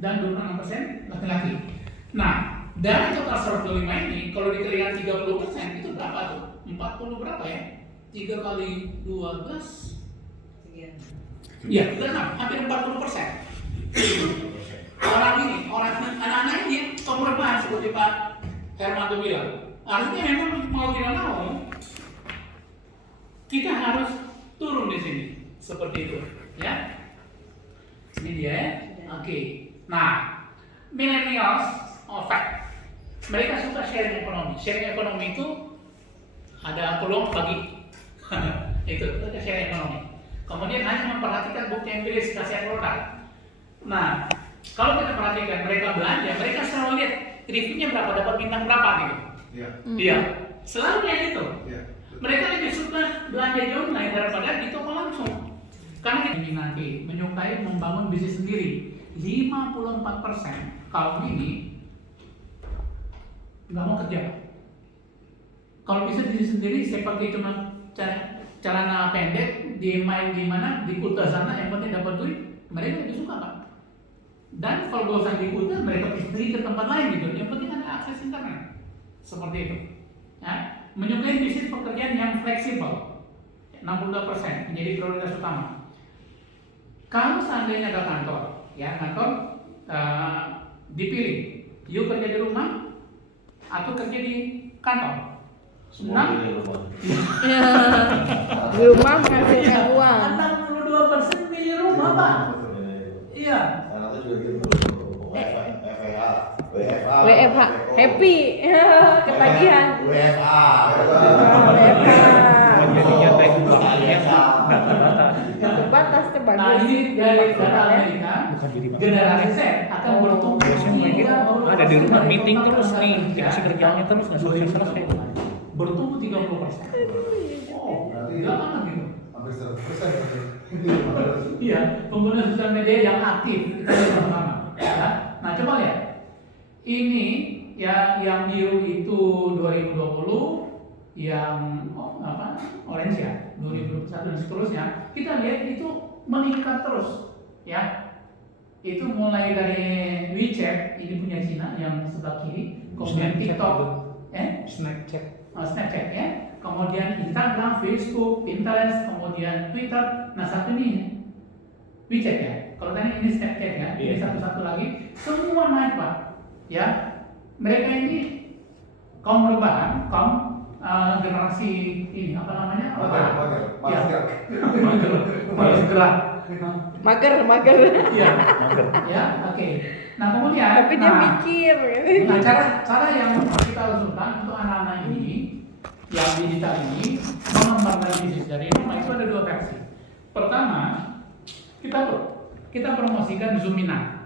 dan 26% laki-laki. Nah, dari total 125 ini, kalau dikalikan 30% itu berapa tuh? 40 berapa ya? 3 kali 12 iya, benar, hampir 40%. Orang ini, anak-anak ini pemerbaan seperti Pak Hermanto bilang. Artinya memang mau tidak mau kita harus turun di sini seperti itu, ya. Ini dia ya. Oke. Nah, millennials, fact, mereka suka sharing ekonomi. Sharing ekonomi itu ada peluang bagi itu sharing ekonomi. Kemudian hanya memperhatikan bukti empiris kasihan produk. Nah, kalau kita perhatikan mereka belanja, mereka selalu lihat reviewnya berapa, dapat bintang berapa gitu. Iya. Selalu lihat itu. Mereka lebih suka belanja di online daripada di toko langsung. Karena ini nanti menyukai membangun bisnis sendiri. 54% kaum ini nggak mau kerja. Kalau bisa bisnis sendiri, seperti cuma celana pendek, dia main di mana, di Kuta sana, yang penting dapat duit, mereka lebih suka Pak. Dan kalau bosan di Kuta, mereka pergi ke tempat lain gitu, yang penting ada akses internet. Seperti itu. Ya. Menyukai bisnis pekerjaan yang fleksibel, 62% menjadi prioritas utama. Kalau seandainya ada kantor, ya kantor dipilih, you kerja di rumah atau kerja di kantor. Semua di rumah. Di rumah menghasilkan uang. 62% pilih rumah Pak. Iya. Anak itu juga gitu. WFH happy ketagihan. WFA. Jadinya teh Itu batas terbagi. Nah ini dari data Amerika, generasi Z akan bertumbuh ada di rumah meeting terus nih, dikasih kerjaannya terus nggak selesai. Bertumbuh 30%. Oh, nggak aman gitu. Hampir 100%. Iya, pengguna sosial media yang aktif kita lihat sama-sama. Ya. Nah coba lihat, ini ya yang biru itu 2020, yang orange ya 2021 dan seterusnya. Kita lihat itu meningkat terus, ya. Itu mulai dari WeChat, ini punya Cina yang sebelah kiri, kemudian TikTok, Snapchat ya, kemudian Instagram, Facebook, Pinterest, kemudian Twitter. Nah satu ini WeChat ya. Kalau tadi ini Snapchat ya, ini satu-satu lagi, semua naik Pak. Ya, mereka ini kaum perubahan, kaum generasi ini apa namanya? Mager gerak. Mager. Iya. Ya, oke. Nah kemudian, Tapi dia mikir. Nah cara yang kita usulkan untuk anak-anak ini yang digital ini mengembangkan bisnis dari rumah itu ada dua versi. Pertama, kita promosikan Zoomina.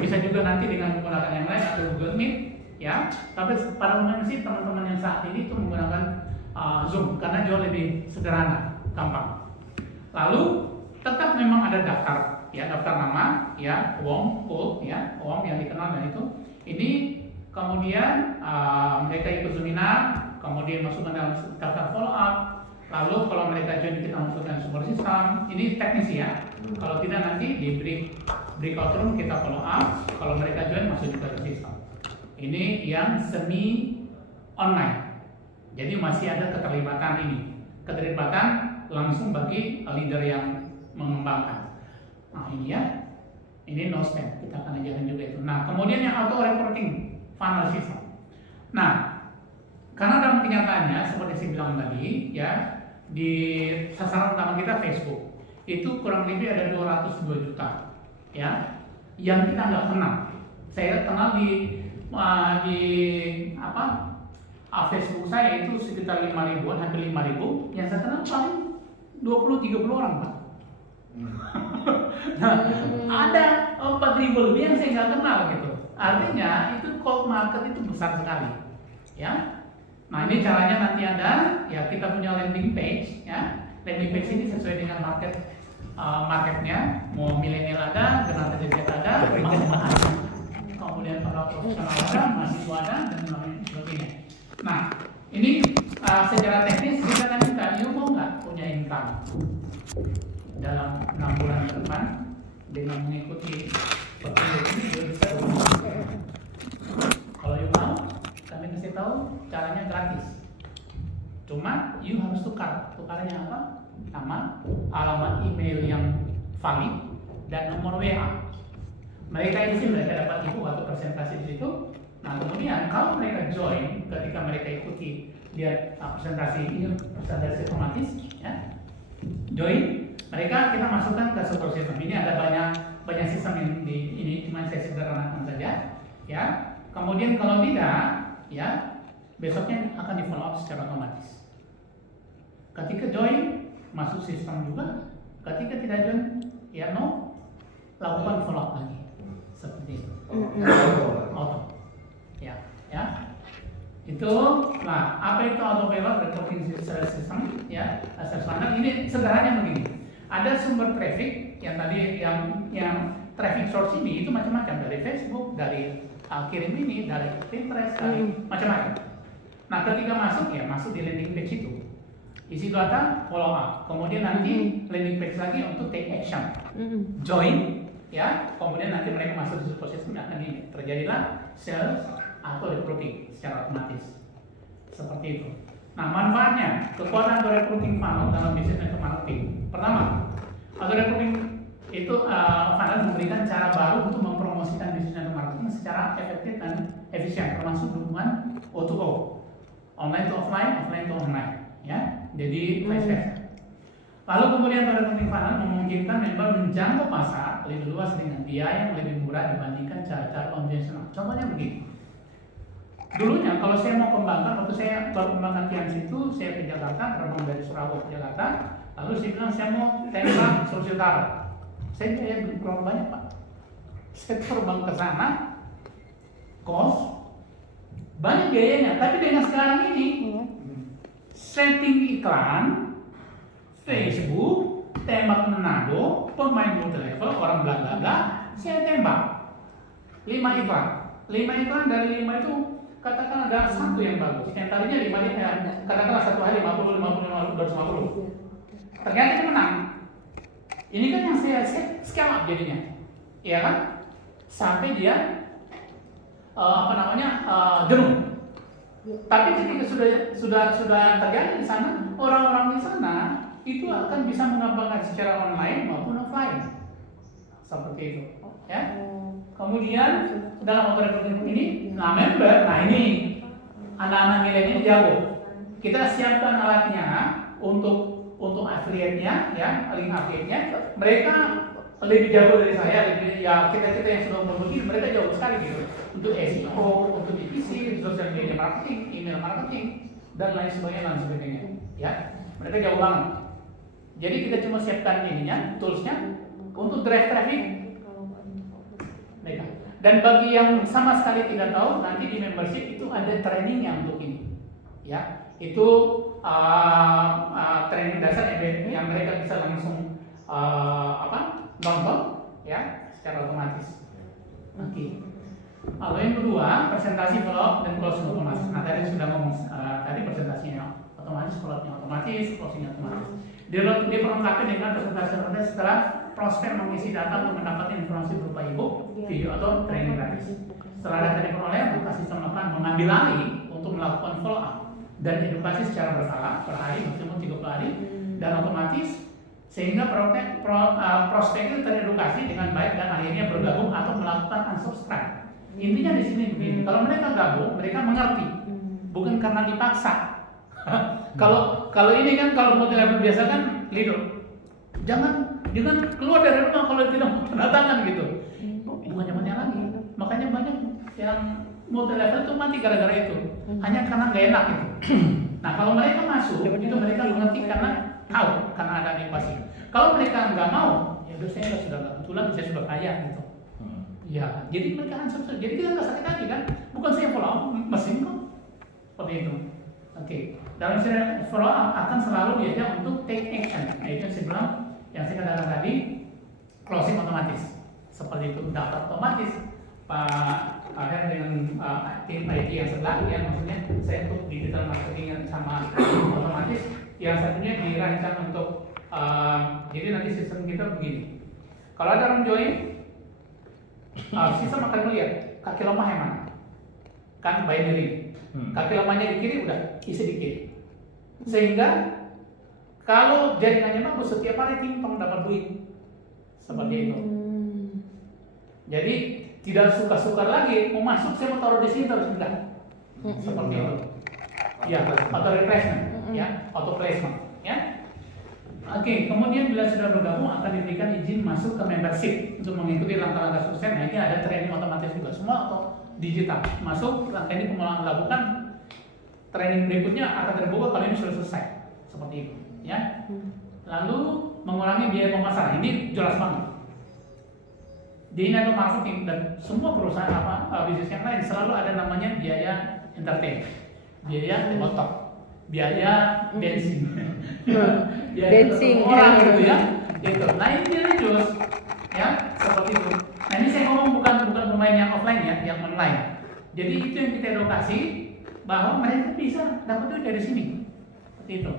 Bisa juga nanti dengan menggunakan yang lain atau Google Meet, ya. Tapi pada umumnya sih teman-teman yang saat ini itu menggunakan Zoom karena jauh lebih sederhana, gampang. Lalu tetap memang ada daftar, ya daftar nama, ya Wong, ya Wong yang dikenal dan itu. Ini kemudian mereka ikut seminar, kemudian masukkan dalam daftar follow up. Lalu kalau mereka join kita masukkan support system. Ini teknis ya. Kalau tidak nanti di breakout room kita follow up. Kalau mereka join masuk juga ke sistem. Ini yang semi online. Jadi masih ada keterlibatan ini. Keterlibatan langsung bagi leader yang mengembangkan. Nah ini ya. Ini no step. Kita akan ajarin juga itu. Nah kemudian yang auto reporting funnel system. Nah karena dalam kenyataannya seperti saya bilang tadi ya, di sasaran utama kita Facebook itu kurang lebih ada 202 juta ya yang kita nggak kenal. Saya kenal di Facebook saya itu sekitar 5.000-an, hampir 5.000. Yang saya kenal paling 20-30 orang Pak. Nah, ada 4.000 lebih yang saya nggak kenal gitu. Artinya itu cold market itu besar sekali ya. Nah ini caranya nanti ada, ya kita punya landing page ya. Landing page ini sesuai dengan marketnya, mau milenial ada, generasi Z ada, mahasiswa ada, kemudian para profesional ada, mahasiswa ada, dan lain sebagainya. Nah ini secara teknis kita kan minta, you mau nggak punya income dalam 6 bulan ke depan dengan mengikuti petunjuk ini? tukarnya apa? Nama, alamat email yang valid, dan nomor WA. Mereka isi, mereka dapat info atau presentasi di situ. Nah kemudian kalau mereka join, ketika mereka ikuti dia presentasi otomatis, ya, join, mereka kita masukkan ke support system. Ini ada banyak sistem yang di ini, cuma saya sederhanakan saja, ya. Kemudian kalau tidak, ya, besoknya akan di follow up secara otomatis. Ketika join, masuk sistem juga. Ketika tidak join, ya no, lakukan follow up lagi. Seperti itu. Auto. Ya, ya. Itu, nah, apa itu autopilot reporting system? Ya, asal standar. Ini sederhananya begini. Ada sumber traffic yang tadi yang traffic source ini itu macam-macam, dari Facebook, dari kirim ini, dari Pinterest, dari macam-macam. Nah, ketika masuk, ya masuk di landing page itu. Isi data, follow up. Kemudian nanti landing page lagi untuk take action. Join, ya. Kemudian nanti mereka masuk di support system, akan ini terjadilah sales atau recruiting secara otomatis. Seperti itu. Nah, manfaatnya, kekuatan auto recruiting funnel dalam bisnis network marketing. Pertama, auto recruiting itu funnel memberikan cara baru untuk mempromosikan bisnis network marketing secara efektif dan efisien, termasuk hubungan O2O, online to offline, offline to online, ya. Jadi vice versa. Lalu kemudian auto recruiting funnel memungkinkan member menjangkau pasar lebih luas dengan biaya yang lebih murah dibandingkan cara-cara konvensional. Contohnya begini. Dulunya kalau saya mau kembangkan, waktu saya baru kembangkan Tians itu, saya ke Jakarta, terbang dari Surabaya ke Jakarta, lalu saya bilang saya mau tembak Sulawesi Utara. Saya biaya berapa banyak Pak? Saya terbang ke sana, kos, banyak biayanya. Tapi dengan sekarang ini, setting iklan, Facebook, tembak Manado, pemain multi-level, orang bla-bla-bla, saya tembak 5 iklan. 5 iklan dari 5 itu katakan ada satu yang bagus, yang tadinya 5, katakanlah satu hari 50, 250. Ternyata dia menang. Ini kan yang saya scale up jadinya, ya kan? Sampai dia jenuh. Tapi ketika sudah terjadi di sana, orang-orang di sana itu akan bisa mengembangkan secara online maupun offline, seperti itu, ya. Kemudian dalam auto recruiting ini, nah member, nah ini anak-anak milenial jago. Kita siapkan alatnya untuk affiliate-nya, ya, link affiliate-nya. Mereka lebih jago dari saya, kita yang sudah berbudi, mereka jauh sekali gitu. Untuk SEO, untuk DPC, social media marketing, email marketing, dan lain sebagainya, ya. Mereka jauh banget. Jadi kita cuma siapkan ininya, toolsnya untuk drive traffic. Mereka. Dan bagi yang sama sekali tidak tahu, nanti di membership itu ada trainingnya untuk ini, ya. Itu training dasar yang mereka bisa langsung nonton, ya, secara otomatis. Oke. Lalu yang kedua, presentasi, follow up, dan closing otomatis. Nah tadi sudah ngomong tadi presentasinya otomatis, follow up-nya otomatis, closing-nya otomatis. Diperlengkapi dengan presentasi otomatis setelah prospek mengisi data untuk mendapatkan informasi berupa e-book, video atau training gratis. Setelah data diperoleh, maka sistem akan mengambil alih untuk melakukan follow up dan edukasi secara berkala per hari maksimum 30 hari dan otomatis sehingga prospek itu teredukasi dengan baik dan akhirnya bergabung atau melakukan unsubscribe. Intinya di sini begini, kalau mereka gabung, mereka mengerti, bukan karena dipaksa. Kalau ini kan kalau multi level biasa kan leader, jangan keluar dari rumah kalau tidak mau tanda tangan gitu. Bukan zamannya lagi. Makanya banyak yang multi level itu mati gara-gara itu. Hanya karena nggak enak itu. Nah kalau mereka masuk, itu mereka mengerti karena tahu, karena ada inovasi. Kalau mereka nggak mau, ya udah saya sudah kebetulan saya sudah kaya gitu. Ya, jadi mereka unsubscribe. Jadi kita nggak sakit hati kan? Bukan saya follow up, mesin kok. Seperti itu. Oke. Dalam istilah follow up akan selalu diajak untuk take action. Nah itu sebelum yang saya katakan tadi, closing otomatis. Seperti itu, daftar otomatis. Pak Her dengan tim IT yang sebelah, ya maksudnya saya untuk digital marketing sama otomatis. Yang satunya dirancang untuk jadi nanti sistem kita begini. Kalau ada orang join, sistem akan melihat kaki lemah yang mana, kan binary. Kaki lemahnya di kiri udah isi di kiri, sehingga Kalau jaringannya bagus, setiap hari timpang dapat duit. Seperti itu. Jadi tidak suka-suka lagi, mau masuk saya mau taruh di sini terus enggak. Seperti itu. Ya, auto replacement, ya, auto placement, ya. Oke, kemudian bila sudah bergabung akan diberikan izin masuk ke membership untuk mengikuti langkah-langkah sukses. Nah, ini ada training otomatis juga, semua auto digital. Masuk, langkah ini pemulangan lakukan. Training berikutnya akan terbuka kalau ini sudah selesai. Seperti itu, ya. Lalu mengurangi biaya pemasaran. Ini jelas banget. Di network marketing dan semua perusahaan bisnis yang lain selalu ada namanya biaya entertain, biaya table talk, biaya dancing, biaya Dancing. ketemu orang gitu ya. Itu. Nah ini religius, ya seperti itu. Nah ini saya ngomong bukan pemain yang offline ya, yang online. Jadi itu yang kita edukasi bahwa mereka bisa dapat duit dari sini. Seperti itu.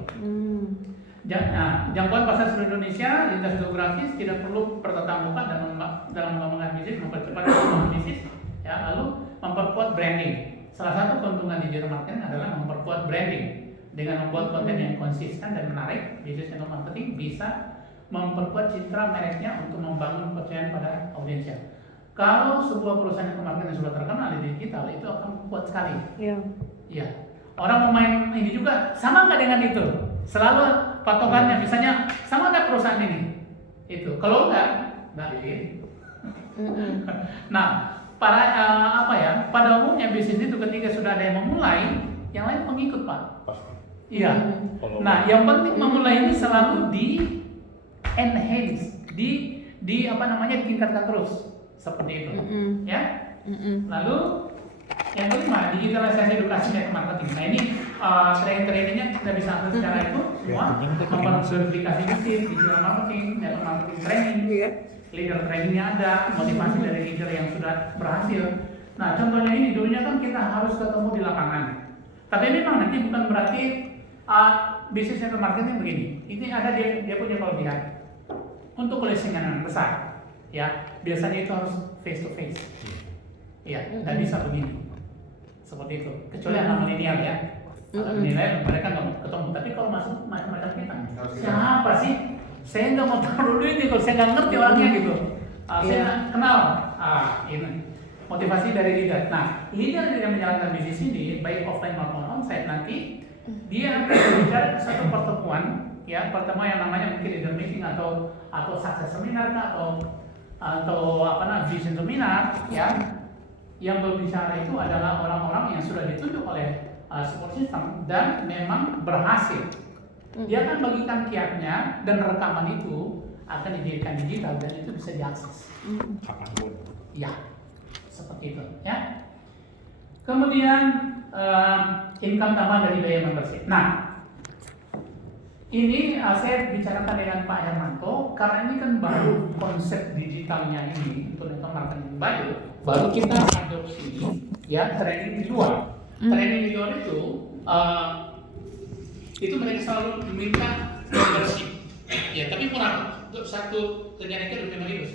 Jangkauan pasar seluruh Indonesia, lintas geografis, tidak perlu bertatap muka dalam mengembangkan bisnis, mempercepat perkembangan bisnis, ya, lalu memperkuat branding. Salah satu keuntungan digital marketing adalah memperkuat branding dengan membuat konten yang konsisten dan menarik. Bisnis network marketing bisa memperkuat citra mereknya untuk membangun kepercayaan pada audiensnya. Kalau sebuah perusahaan network marketing sudah terkenal di digital, itu akan kuat sekali. Iya. Iya. Orang mau main ini juga sama nggak dengan itu? Selalu patokannya, misalnya sama nggak perusahaan ini? Itu. Kalau nggak bikin. Nah, pada umumnya bisnis itu ketika sudah ada yang memulai, yang lain mengikut Pak. Iya. Nah, yang penting memulai ini selalu di enhance, ditingkatkan terus seperti itu, ya. Lalu yang kelima, digitalisasi edukasi network marketing. Nah ini training-trainingnya kita bisa akses secara itu semua. Memverifikasi bisnis, digital marketing, network marketing training, leader trainingnya ada, motivasi dari leader yang sudah berhasil. Nah contohnya ini, dulunya kan kita harus ketemu di lapangan. Tapi memang nanti bukan berarti bisnis network marketing begini. Ini ada dia punya kelebihan. Untuk closing-an yang besar, ya biasanya itu harus face to face. Iya, nggak bisa begini. Seperti itu. Kecuali anak milenial ya. Anak milenial mereka nggak ketemu. Tapi kalau masuk macam-macam kita, siapa sih? Saya nggak mau taruh dulu ini kalau saya nggak ngerti orangnya gitu. Saya nggak kenal. Ini motivasi dari leader. Nah, leader yang menjalankan bisnis ini baik offline maupun onsite nanti dia berbicara satu pertemuan, ya pertemuan yang namanya mungkin leader meeting atau success seminar atau vision seminar, ya. Yang berbicara itu adalah orang-orang yang sudah ditunjuk oleh support system dan memang berhasil. Dia akan bagikan kiatnya dan rekaman itu akan dijadikan digital dan itu bisa diakses. Kapanpun. Ya, seperti itu. Ya. Kemudian income tambahan dari biaya membership. Nah, ini saya bicarakan dengan Pak Hermanto karena ini kan baru konsep digitalnya ini untuk network marketing baru kita adopsi ya training di luar. Training di luar itu mereka selalu meminta membership. Ya, tapi murah. Untuk satu kegiatan itu 5.000.